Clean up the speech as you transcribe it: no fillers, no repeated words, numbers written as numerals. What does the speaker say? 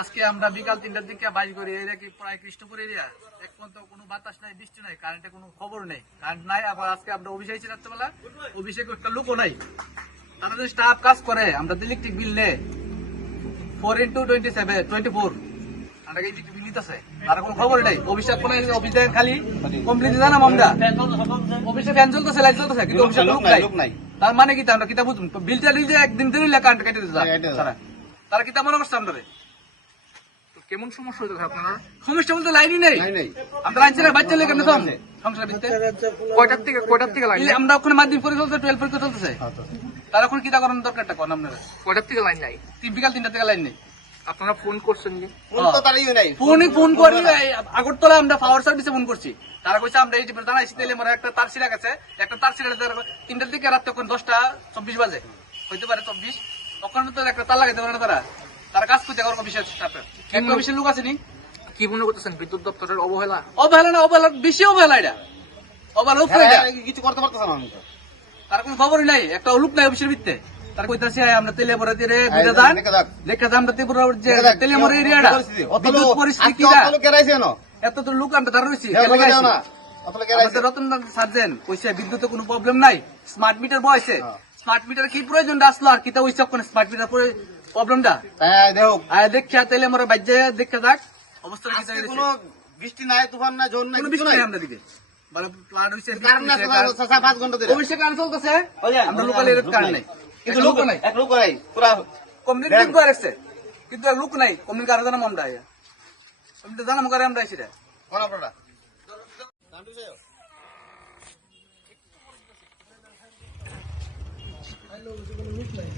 আজকে আমরা বিকাল 3টার দিকে বাইর করি। এরিয়া কি প্রায় কৃষ্ণপুর এরিয়া, এক পর্যন্ত কোনো বাতাস নাই, বৃষ্টি নাই, কারেন্টের কোনো খবর নেই, কারেন্ট নাই। আবার আজকে আমরা অফিসে আছি রাত্রেবেলা, অফিসে একটা লোকও নাই। তাদের স্টাফ কাজ করে, আমরা ইলেকট্রিক বিল নেই 4x27 আমরা ইলেকট্রিক বিল নিতেছে, তার কোনো খবর নেই। অফিসে কোনো অফিস দেখেন খালি কমপ্লেন জানাম আমরা, অফিসে ফ্যান চলতেছে, লাইট চলতেছে, কিন্তু অফিসে লোক নাই। তার মানে কি আমরা কিতা বুঝুন, বিলটা দিলে একদিন দিলে কারেন্ট কেটে দিতে তারা কিতা মনে করছে আমরা। কেমন সমস্যা হইতে আপনারা? সমস্যা বলতে লাইনই নেই, আমরা লাইন ছেড়ে বাচ্চা লেগে কেন সংসার ভিত্তিতে কয়টার থেকে লাইন? আমরা ওখানে মাধ্যমিক পরীক্ষা চলছে, 12 পরীক্ষা চলতেছে, তার এখন কিতা করার দরকারটা কোন আপনারা? কয়টার থেকে লাইন নাই? বিকাল 3টা থেকে লাইন নেই। আপনারা ফোন করছেন কি? ফোন করি আগরতলা আমরা পাওয়ার সার্ভিসে ফোন করছি, তারা কইছে আমরা এই জানাইছি তেলে মরে একটা তার ছিঁড়া গেছে, একটা তার ছিঁড়া 3টার দিকে রাত তখন 10:24 বাজে হইতে পারে 24, তখন তো একটা তার লাগাইতে পারে না। তারা কাজ করতে পারবো বিশেষ স্টাফের, একটা বিশেষ লোক আছে নি। কি মনে করতেছেন বিদ্যুৎ দপ্তরের অবহেলা? অবহেলা না, অবহেলা বেশি অবহেলা, এটা অবহেলা কিছু করতে পারতেছে না। তার কোনো খবরই নাই, একটা লোক নাই অফিসের ভিত্তে। তার কইতাছে আমরা তেলে মরে দিয়ে বুঝে যান দেখা যান আমরা ত্রিপুরা যে তেলে মরে এরিয়াটা বিদ্যুৎ পরিস্থিতি কি এত তো লোক আমরা তারা রয়েছি। রতন সার্জেন কইছে বিদ্যুতে কোনো প্রবলেম নাই, স্মার্ট মিটার বয়সে স্মার্ট মিটার কি প্রয়োজনটা আসলো আর কিতা হইছে কোন স্মার্ট মিটার প্রবলেমটা দেখা তেলে মরে বাজ্যে দেখা যাক অবস্থা কি। কোনো বৃষ্টি নাই, তুফান নাই, ঝড় নাই, কিছু নাই আমরা দিকে। আমরা লোকাল এরিয়াতে কারেন্ট নাই, কিন্তু লোক নাই, এক লোক নাই, পুরা কমপ্লিট করেছে, কিন্তু লোক নাই। কমপ্লিট কারো জানাম আমরা, কমপ্লিট জানাম করে আমরা সেটা কোন আপনারা লোক নাই।